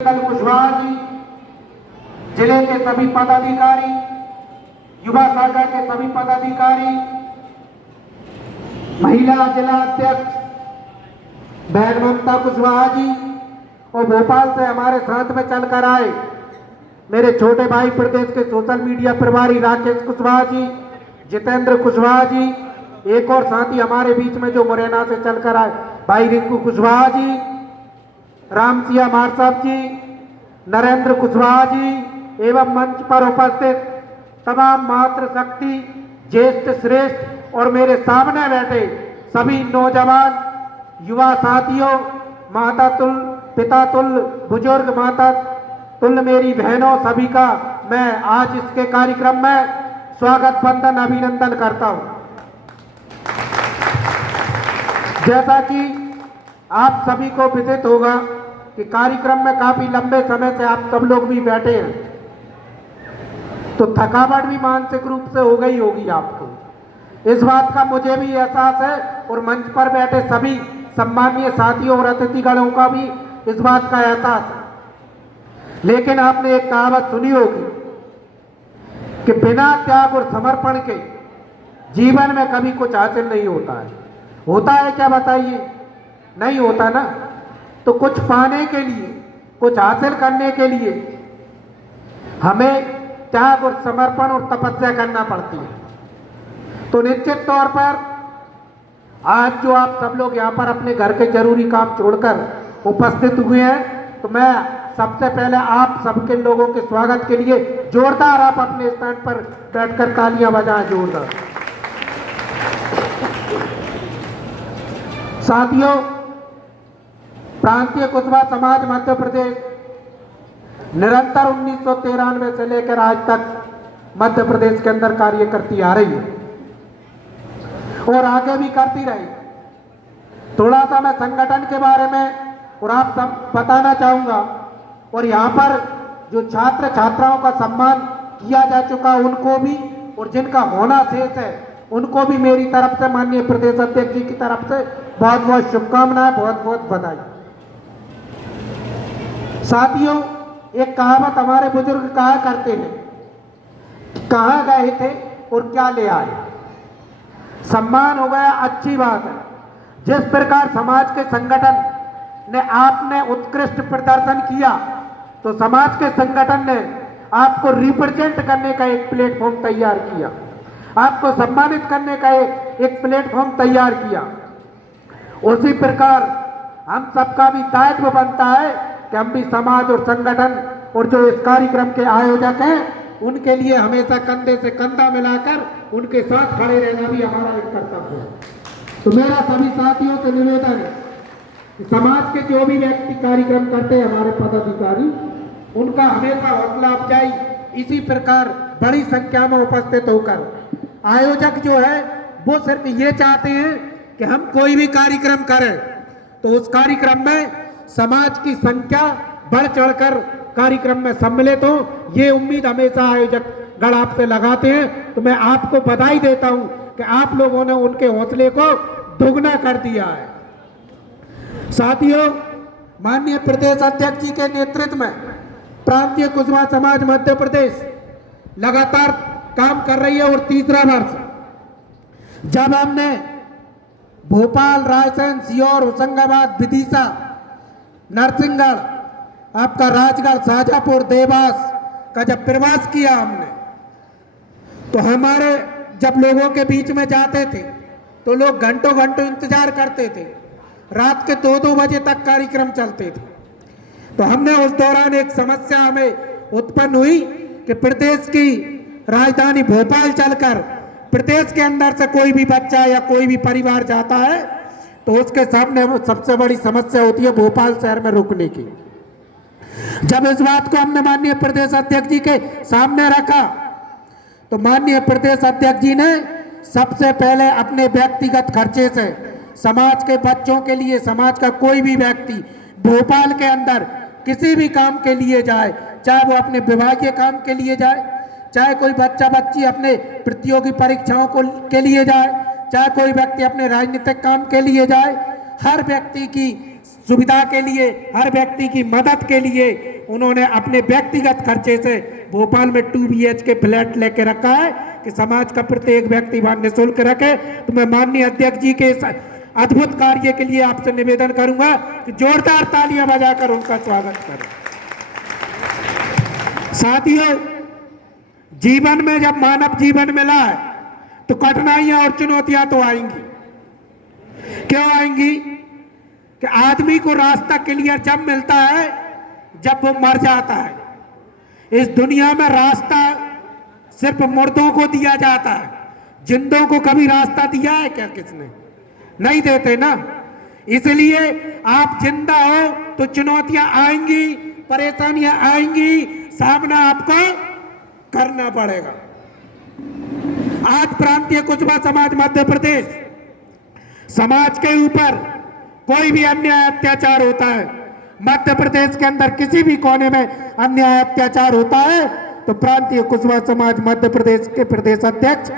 कुशवाहा जी, जिले के सभी पदाधिकारी, युवा शाखा के सभी पदाधिकारी, महिला जिला अध्यक्ष बहन ममता कुशवाहा जी और भोपाल से हमारे साथ में चलकर आए मेरे छोटे भाई प्रदेश के सोशल मीडिया प्रभारी राकेश कुशवाहा जी, जितेंद्र कुशवाहा जी, एक और साथी हमारे बीच में जो मुरैना से चलकर आए भाई रिंकू कुशवाहा जी, रामसिया मार साहब जी, नरेंद्र कुशवाहा जी एवं मंच पर उपस्थित तमाम मातृशक्ति ज्येष्ठ श्रेष्ठ और मेरे सामने बैठे सभी नौजवान युवा साथियों, माता तुल पिता तुल बुजुर्ग माता तुल मेरी बहनों, सभी का मैं आज इसके कार्यक्रम में स्वागत वंदन अभिनंदन करता हूं। जैसा कि आप सभी को विदित होगा कि कार्यक्रम में काफी लंबे समय से आप सब लोग भी बैठे हैं, तो थकावट भी मानसिक रूप से हो गई होगी आपको। इस बात का मुझे भी एहसास है और मंच पर बैठे सभी सम्मानीय साथियों और अतिथिगणों का भी इस बात का एहसास है। लेकिन आपने एक कहावत सुनी होगी कि बिना त्याग और समर्पण के जीवन में कभी कुछ हासिल नहीं होता है। होता है क्या बताइए? नहीं होता ना। तो कुछ पाने के लिए, कुछ हासिल करने के लिए हमें त्याग और समर्पण और तपस्या करना पड़ती है। तो निश्चित तौर पर आज जो आप सब लोग यहाँ पर अपने घर के जरूरी काम छोड़कर उपस्थित हुए हैं, तो मैं सबसे पहले आप सबके लोगों के स्वागत के लिए जोरदार आप अपने स्थान पर बैठकर तालियां बजाएं जोरदार। साथियों, प्रांतीय कुशवाहा समाज मध्य प्रदेश निरंतर 1993 से लेकर आज तक मध्य प्रदेश के अंदर कार्य करती आ रही है और आगे भी करती रहेगी। थोड़ा सा मैं संगठन के बारे में और आप सब बताना चाहूंगा, और यहाँ पर जो छात्र छात्राओं का सम्मान किया जा चुका उनको भी, और जिनका होना शेष है उनको भी मेरी तरफ से, माननीय प्रदेश अध्यक्ष जी की तरफ से बहुत बहुत शुभकामनाएं, बहुत बहुत बधाई। साथियों, एक कहावत हमारे बुजुर्ग कहा करते हैं, कहाँ गए थे और क्या ले आए। सम्मान हो गया, अच्छी बात है। जिस प्रकार समाज के संगठन ने आपने उत्कृष्ट प्रदर्शन किया, तो समाज के संगठन ने आपको रिप्रेजेंट करने का एक प्लेटफॉर्म तैयार किया, आपको सम्मानित करने का एक प्लेटफॉर्म तैयार किया। उसी प्रकार हम सबका भी दायित्व बनता है कि हम भी समाज और संगठन और जो इस कार्यक्रम के आयोजक हैं उनके लिए हमेशा कंधे से कंधा मिलाकर उनके साथ खड़े रहना भी हमारा एक कर्तव्य है। तो मेरा सभी साथियों से निवेदन है कि समाज के जो भी व्यक्ति कार्यक्रम करते हैं, हमारे पदाधिकारी, उनका हमेशा हौसला अफजाई इसी प्रकार बड़ी संख्या में उपस्थित होकर, आयोजक जो है वो सिर्फ ये चाहते हैं कि हम कोई भी कार्यक्रम करें तो उस कार्यक्रम में समाज की संख्या बढ़ चढ़कर कार्यक्रम में सम्मिलित हो, ये उम्मीद हमेशा आयोजक गण आपसे लगाते हैं। तो मैं आपको बधाई देता हूं कि आप लोगों ने उनके हौसले को दोगुना कर दिया है। साथियों, माननीय प्रदेश अध्यक्ष जी के नेतृत्व में प्रांतीय कुशवाहा समाज मध्य प्रदेश लगातार काम कर रही है और तीसरा वर्ष जब हमने भोपाल, रायसेन, सीहोर, होशंगाबाद, विदिशा, नरसिंहगढ़, आपका राजगढ़, शाजापुर, देवास का जब प्रवास किया हमने, तो हमारे जब लोगों के बीच में जाते थे तो लोग घंटों घंटों इंतजार करते थे, रात के 2-2 बजे तक कार्यक्रम चलते थे। तो हमने उस दौरान एक समस्या हमें उत्पन्न हुई कि प्रदेश की राजधानी भोपाल चलकर प्रदेश के अंदर से कोई भी बच्चा या कोई भी परिवार जाता है तो उसके सामने सबसे बड़ी समस्या होती है भोपाल शहर में रुकने की। जब इस बात को हमने माननीय प्रदेश अध्यक्ष जी के सामने रखा तो माननीय प्रदेश अध्यक्ष जी ने सबसे पहले अपने व्यक्तिगत खर्चे से समाज के बच्चों के लिए, समाज का कोई भी व्यक्ति भोपाल के अंदर किसी भी काम के लिए जाए, चाहे वो अपने विभागीय काम के लिए जाए, चाहे कोई बच्चा बच्ची अपने प्रतियोगी परीक्षाओं के लिए जाए, चाहे कोई व्यक्ति अपने राजनीतिक काम के लिए जाए, हर व्यक्ति की सुविधा के लिए, हर व्यक्ति की मदद के लिए उन्होंने अपने व्यक्तिगत खर्चे से भोपाल में 2 BHK फ्लैट लेके रखा है कि समाज का प्रत्येक व्यक्ति वहां निःशुल्क रखे। तो मैं माननीय अध्यक्ष जी के अद्भुत कार्य के लिए आपसे निवेदन करूंगा कि जोरदार तालियां बजाकर उनका स्वागत करें। साथियों, जीवन में जब मानव जीवन मिला है तो कठिनाइयां और चुनौतियां तो आएंगी। क्यों आएंगी? कि आदमी को रास्ता क्लियर जब मिलता है जब वो मर जाता है। इस दुनिया में रास्ता सिर्फ मुर्दों को दिया जाता है, जिंदों को कभी रास्ता दिया है क्या? किसने? नहीं देते ना। इसलिए आप जिंदा हो तो चुनौतियां आएंगी, परेशानियां आएंगी, सामना आपको करना पड़ेगा। आज प्रांतीय कुशवा समाज मध्य प्रदेश समाज के ऊपर कोई भी अन्याय अत्याचार होता है, मध्य प्रदेश के अंदर किसी भी कोने में अन्याय अत्याचार होता है तो प्रांतीय कुशवा समाज मध्य प्रदेश के प्रदेश अध्यक्ष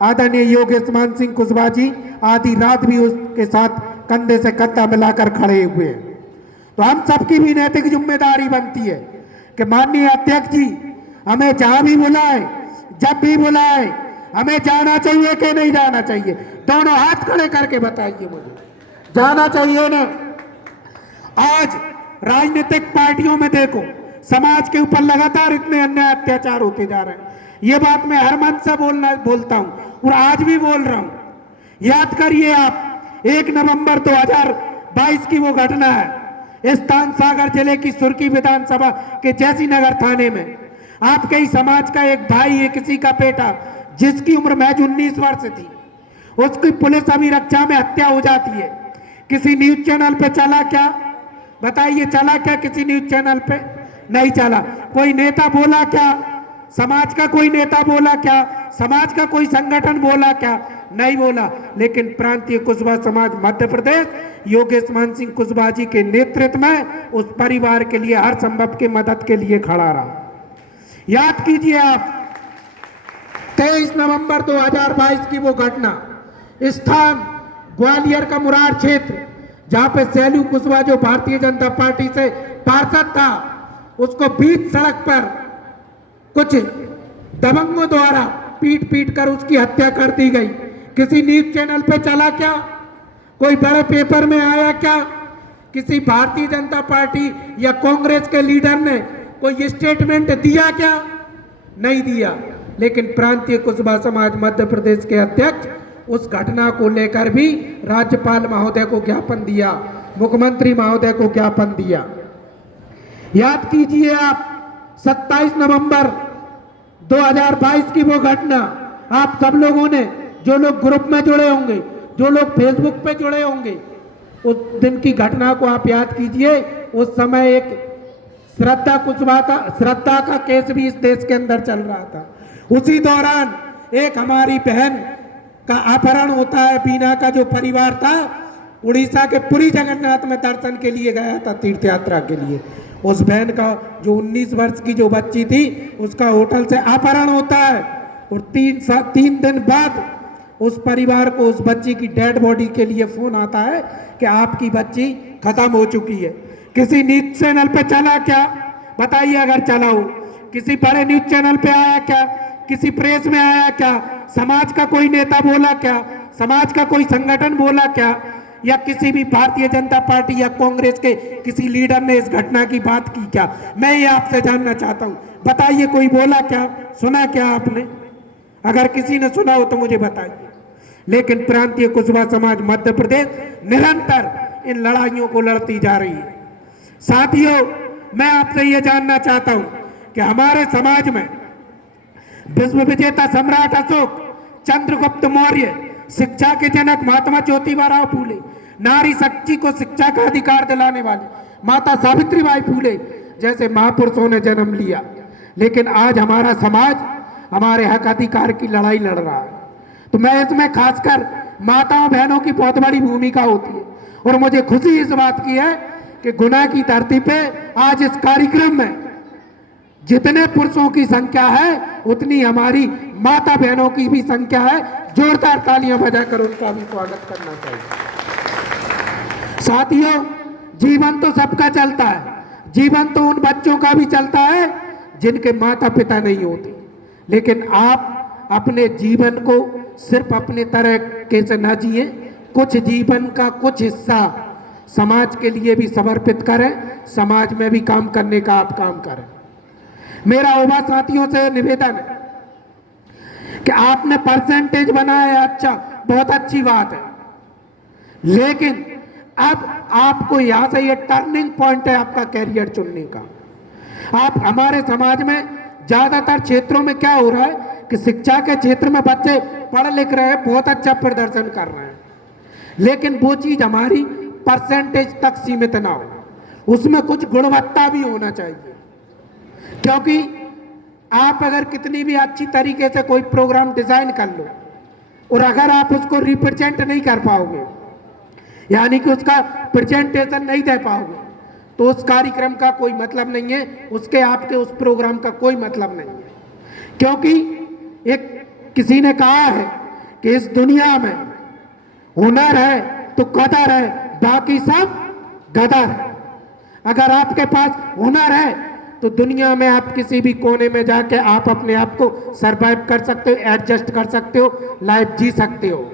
आदरणीय योगेश मान सिंह कुशवाहा जी आधी रात भी उसके साथ कंधे से कंधा मिलाकर खड़े हुए हैं। तो हम सबकी भी नैतिक जिम्मेदारी बनती है कि माननीय अध्यक्ष जी हमें जहां भी बुलाए, जब भी बुलाए, हमें जाना चाहिए कि नहीं जाना चाहिए? दोनों हाथ खड़े करके बताइए मुझे, जाना चाहिए ना? आज राजनीतिक पार्टियों में देखो, समाज के ऊपर लगातार इतने अन्याय अत्याचार होते जा रहे हैं। ये बात मैं हर मन से बोलता हूं और आज भी बोल रहा हूं। याद करिए आप, 1 नवंबर 2022 की वो घटना है इस तानसागर जिले की सुर्की विधानसभा के जैसी नगर थाने में। आपके ही समाज का एक भाई है, किसी का बेटा, जिसकी उम्र महज 19 वर्ष थी, उसकी पुलिस अभिरक्षा में हत्या हो जाती है। किसी न्यूज चैनल पे चला क्या? बताइए, चला क्या किसी न्यूज चैनल पे? नहीं चला। कोई नेता बोला क्या? समाज का कोई नेता बोला क्या? समाज का कोई संगठन बोला क्या? नहीं बोला। लेकिन प्रांतीय कुशवा समाज मध्य प्रदेश योगेश मान सिंह कुशवाहा जी के नेतृत्व में उस परिवार के लिए हर संभव की मदद के लिए खड़ा रहा। याद कीजिए आप, 23 नवंबर 2022 की वो घटना, स्थान ग्वालियर का मुरार क्षेत्र, जहां पे सैलू कुशवाहा जो भारतीय जनता पार्टी से पार्षद था, उसको बीच सड़क पर कुछ दबंगों द्वारा पीट कर उसकी हत्या कर दी गई। किसी न्यूज चैनल पे चला क्या? कोई बड़े पेपर में आया क्या? किसी भारतीय जनता पार्टी या कांग्रेस के लीडर ने कोई स्टेटमेंट दिया क्या? नहीं दिया। लेकिन प्रांतीय कुशवा समाज मध्य प्रदेश के अध्यक्ष उस घटना को लेकर भी राज्यपाल महोदय को ज्ञापन दिया, मुख्यमंत्री महोदय को ज्ञापन दिया। याद कीजिए आप, 27 नवंबर 2022 की वो घटना, आप सब लोगों ने, जो लोग ग्रुप में जुड़े होंगे, जो लोग फेसबुक पे जुड़े होंगे, उस दिन की घटना को आप याद कीजिए। उस समय एक श्रद्धा का केस भी इस देश के अंदर चल रहा था। उसी दौरान एक हमारी बहन का अपहरण होता है। बीना का जो परिवार था, उड़ीसा के पुरी जगन्नाथ में दर्शन के लिए गया था, तीर्थ यात्रा के लिए। उस बहन का जो 19 वर्ष की जो बच्ची थी, उसका होटल से अपहरण होता है और 3 दिन बाद उस परिवार को उस बच्ची की डेड बॉडी के लिए फोन आता है कि आपकी बच्ची खत्म हो चुकी है। किसी न्यूज चैनल पे चला क्या? बताइए, अगर चला हो। किसी बड़े न्यूज चैनल पे आया क्या? किसी प्रेस में आया क्या? समाज का कोई नेता बोला क्या? समाज का कोई संगठन बोला क्या? या किसी भी भारतीय जनता पार्टी या कांग्रेस के किसी लीडर ने इस घटना की बात की क्या? मैं ये आपसे जानना चाहता हूं, बताइए, कोई बोला क्या? सुना क्या आपने? अगर किसी ने सुना हो तो मुझे बताइए। लेकिन प्रांतीय कुशवा समाज मध्य प्रदेश निरंतर इन लड़ाइयों को लड़ती जा रही है। साथियों, मैं आपसे ये जानना चाहता हूं कि हमारे समाज में विश्व विजेता सम्राट अशोक, चंद्रगुप्त मौर्य, शिक्षा के जनक महात्मा ज्योतिबा फूले, नारी शक्ति को शिक्षा का अधिकार दिलाने वाले माता सावित्रीबाई फूले जैसे महापुरुषों ने जन्म लिया। लेकिन आज हमारा समाज हमारे हक अधिकार की लड़ाई लड़ रहा है। तो मैं इसमें खासकर माताओं बहनों की बहुत बड़ी भूमिका होती है और मुझे खुशी इस बात की है कि गुना की धरती पे आज इस कार्यक्रम में जितने पुरुषों की संख्या है उतनी हमारी माता बहनों की भी संख्या है। जोरदार तालियां बजाकर उनका भी स्वागत करना चाहिए। साथियों, जीवन तो सबका चलता है, जीवन तो उन बच्चों का भी चलता है जिनके माता पिता नहीं होते, लेकिन आप अपने जीवन को सिर्फ अपने तरीके से ना जिए, कुछ जीवन का कुछ हिस्सा समाज के लिए भी समर्पित करें, समाज में भी काम करने का आप काम करें। मेरा युवा साथियों से निवेदन है कि आपने परसेंटेज बनाया, अच्छा, बहुत अच्छी बात है, लेकिन अब आपको यहां से ये टर्निंग पॉइंट है आपका कैरियर चुनने का। आप हमारे समाज में ज्यादातर क्षेत्रों में क्या हो रहा है कि शिक्षा के क्षेत्र में बच्चे पढ़ लिख रहे हैं, बहुत अच्छा प्रदर्शन कर रहे हैं, लेकिन वो चीज हमारी परसेंटेज तक सीमित ना हो, उसमें कुछ गुणवत्ता भी होना चाहिए। क्योंकि आप अगर कितनी भी अच्छी तरीके से कोई प्रोग्राम डिजाइन कर लो और अगर आप उसको रिप्रेजेंट नहीं कर पाओगे, यानी कि उसका प्रेजेंटेशन नहीं दे पाओगे, तो उस कार्यक्रम का कोई मतलब नहीं है, उसके आपके उस प्रोग्राम का कोई मतलब नहीं है। क्योंकि एक किसी ने कहा है कि इस दुनिया में हुनर है तो कदर है, बाकी सब गदर है। अगर आपके पास हुनर है तो दुनिया में आप किसी भी कोने में जाके आप अपने आप को सरवाइव कर सकते हो, एडजस्ट कर सकते हो, लाइफ जी सकते हो।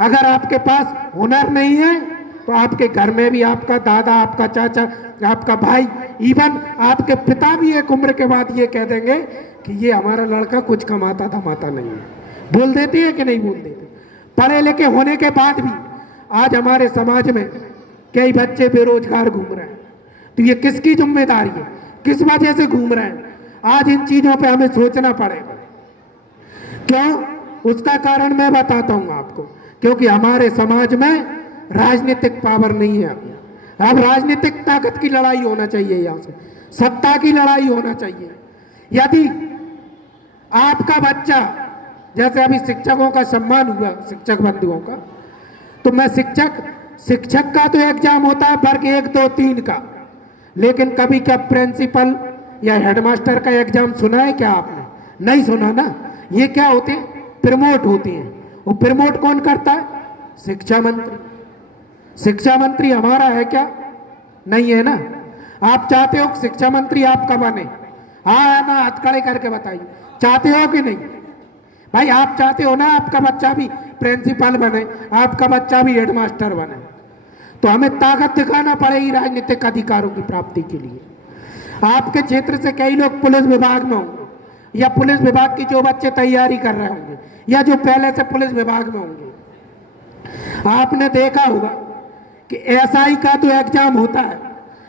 अगर आपके पास हुनर नहीं है तो आपके घर में भी आपका दादा, आपका चाचा, आपका भाई, इवन आपके पिता भी एक उम्र के बाद ये कह देंगे कि ये हमारा लड़का कुछ कमाता धमाता नहीं है। बोल देते हैं कि नहीं बोल देते? पढ़े लिखे होने के बाद भी आज हमारे समाज में कई बच्चे बेरोजगार घूम रहे हैं, तो ये किसकी जिम्मेदारी है, किस वजह से घूम रहे हैं? आज इन चीजों पे हमें सोचना पड़ेगा। क्यों? उसका कारण मैं बताता हूं आपको, क्योंकि हमारे समाज में राजनीतिक पावर नहीं है। अब राजनीतिक ताकत की लड़ाई होना चाहिए, यहां से सत्ता की लड़ाई होना चाहिए। यदि आपका बच्चा, जैसे अभी शिक्षकों का सम्मान हुआ, शिक्षक बंधुओं का, तो मैं शिक्षक का तो एग्जाम होता है वर्ग 1, 2, 3 का, लेकिन कभी क्या प्रिंसिपल या हेडमास्टर का एग्जाम सुना है क्या आपने? नहीं सुना ना। ये क्या होते हैं? प्रमोट होते हैं। वो प्रमोट कौन करता है? शिक्षा मंत्री। शिक्षा मंत्री हमारा है क्या? नहीं है ना। आप चाहते हो कि शिक्षा मंत्री आपका बने? हाँ है ना, हाथ खड़े करके बताइए, चाहते हो कि नहीं? भाई आप चाहते हो ना आपका बच्चा भी प्रिंसिपल बने, आपका बच्चा भी हेडमास्टर बने, तो हमें ताकत दिखाना पड़ेगी राजनीतिक अधिकारों की प्राप्ति के लिए। आपके क्षेत्र से कई लोग पुलिस विभाग में होंगे, या पुलिस विभाग की जो बच्चे तैयारी कर रहे होंगे, या जो पहले से पुलिस विभाग में होंगे। आपने देखा होगा कि एसआई का तो एग्जाम होता है,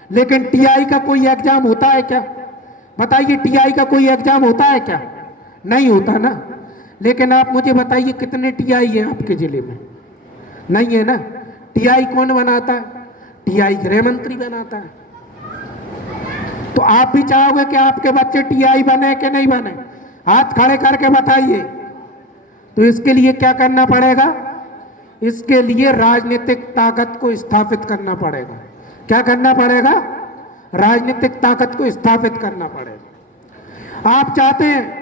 लेकिन टीआई का कोई एग्जाम होता है क्या? बताइए, टीआई का कोई एग्जाम होता है क्या? नहीं होता ना। लेकिन आप मुझे बताइए कितने टीआई हैं आपके जिले में? नहीं है ना। टीआई कौन बनाता है? टीआई गृह मंत्री बनाता है। तो आप भी चाहोगे कि आपके बच्चे टीआई बने कि नहीं बने? हाथ खड़े करके बताइए। तो इसके लिए क्या करना पड़ेगा? इसके लिए राजनीतिक ताकत को स्थापित करना पड़ेगा। क्या करना पड़ेगा? राजनीतिक ताकत को स्थापित करना पड़ेगा। आप चाहते हैं,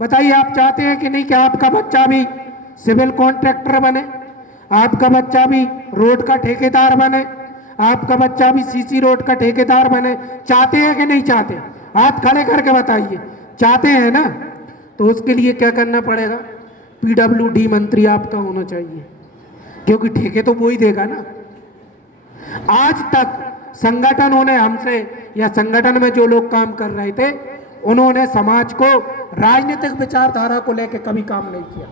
बताइए, आप चाहते हैं कि नहीं कि आपका बच्चा भी सिविल कॉन्ट्रैक्टर बने, आपका बच्चा भी रोड का ठेकेदार बने, आपका बच्चा भी सीसी रोड का ठेकेदार बने? चाहते हैं कि नहीं चाहते? हाथ खड़े करके बताइए। चाहते हैं ना। तो उसके लिए क्या करना पड़ेगा? पीडब्ल्यूडी मंत्री आपका होना चाहिए, क्योंकि ठेके तो वो ही देगा ना। आज तक संगठनों ने हमसे, या संगठन में जो लोग काम कर रहे थे, उन्होंने समाज को राजनीतिक विचारधारा को लेकर कभी काम नहीं किया।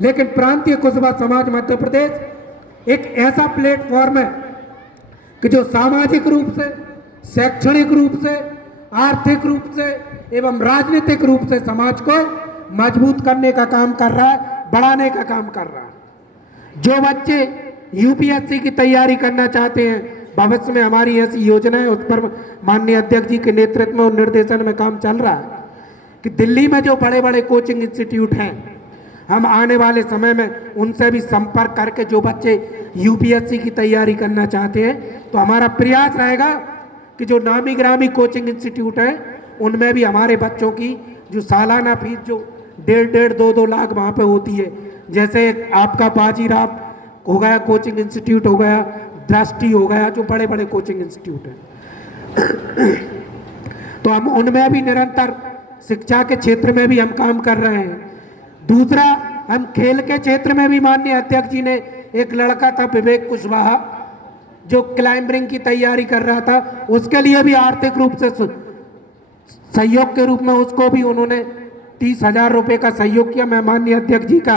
लेकिन प्रांतीय कुशवा समाज मध्य प्रदेश एक ऐसा प्लेटफॉर्म है कि जो सामाजिक रूप से, शैक्षणिक रूप से, आर्थिक रूप से एवं राजनीतिक रूप से समाज को मजबूत करने का काम कर रहा है, बढ़ाने का काम कर रहा है। जो बच्चे यूपीएससी की तैयारी करना चाहते हैं, भविष्य में हमारी ऐसी योजना है, उस पर माननीय अध्यक्ष जी के नेतृत्व और निर्देशन में काम चल रहा है कि दिल्ली में जो बड़े बड़े कोचिंग इंस्टीट्यूट हैं, हम आने वाले समय में उनसे भी संपर्क करके जो बच्चे यूपीएससी की तैयारी करना चाहते हैं, तो हमारा प्रयास रहेगा कि जो नामी ग्रामी कोचिंग इंस्टीट्यूट हैं, उनमें भी हमारे बच्चों की जो सालाना फीस जो 1.5 2 लाख वहाँ पे होती है, जैसे आपका बाजीराव हो गया कोचिंग इंस्टीट्यूट हो गया, दृष्टि हो गया, जो बड़े बड़े कोचिंग इंस्टीट्यूट हैं। तो हम उनमें भी निरंतर शिक्षा के क्षेत्र में भी हम काम कर रहे हैं। दूसरा, हम खेल के क्षेत्र में भी माननीय अध्यक्ष जी ने, एक लड़का था विवेक कुशवाहा जो क्लाइंबिंग की तैयारी कर रहा था, उसके लिए भी आर्थिक रूप से सहयोग के रूप में उसको भी उन्होंने 30,000 रुपए का सहयोग किया। मैं माननीय अध्यक्ष जी का